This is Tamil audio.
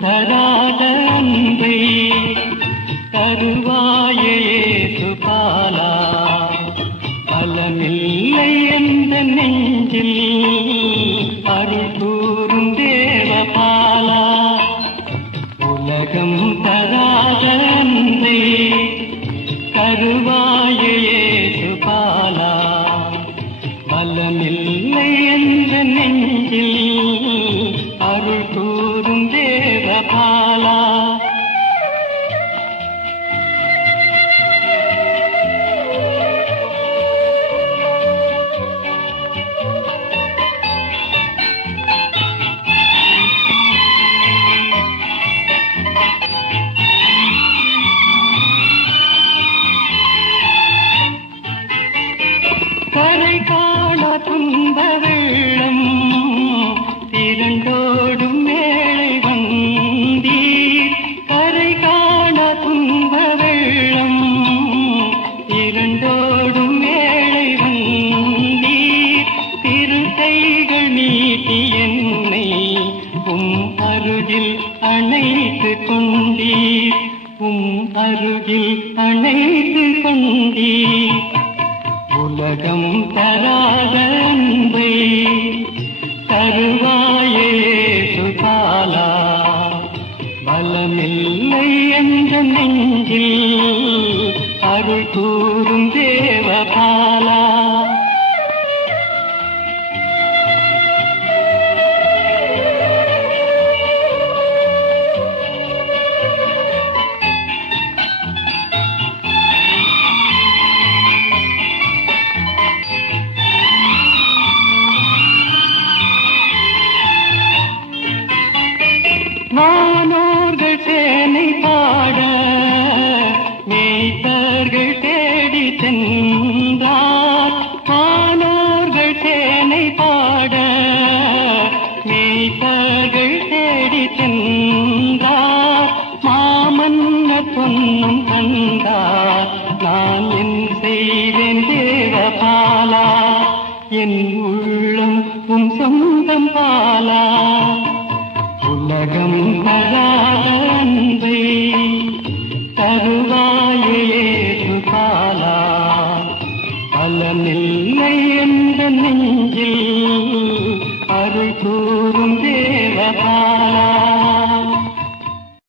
தராத அன்பை தருவாயே சுபாலா. பலமில்லை என்ற நெஞ்சில் அருள் கூறும் தேவபாலா. உலகம் தராத அன்பை தருவாயே சுபாலா. பலமில்லை என்ற நெஞ்சில் அருள் கூறும் தேவபாலா. கரை காண துன்ப வெள்ளம் திரண்டோடும் மேலை வந்தீர். கரை காண துன்ப வெள்ளம் திரண்டோடும் மேலை வந்தீர். திருக்கைகள் நீட்டி என்னை அருகில் அணைத்து கொண்டீர். அருகில் அணைத்து கொண்டீர். உலகம் தராத அன்பை தருவாயே சுபாலா. பலமில்லை என்ற நெஞ்சில் அருள் கூறும் தேவபாலா. வானோர்கள் சேனை பாட மேய்ப்பர்கள் தேடி சென்றார். வானோர்கள் சேனை பாட மேய்ப்பர்கள் தேடி சென்றார். மாமன்னர் பொன்னும் கண்டார். நான் என் செய்வேன் தேவபாலா. என் உள்ளம் சொந்தம் பாலா. உலகம் தராத அன்பை தருவாயே சுபாலா. பலனில்லை என்ற நெஞ்சில் அருள் கூறும் தேவபாலா.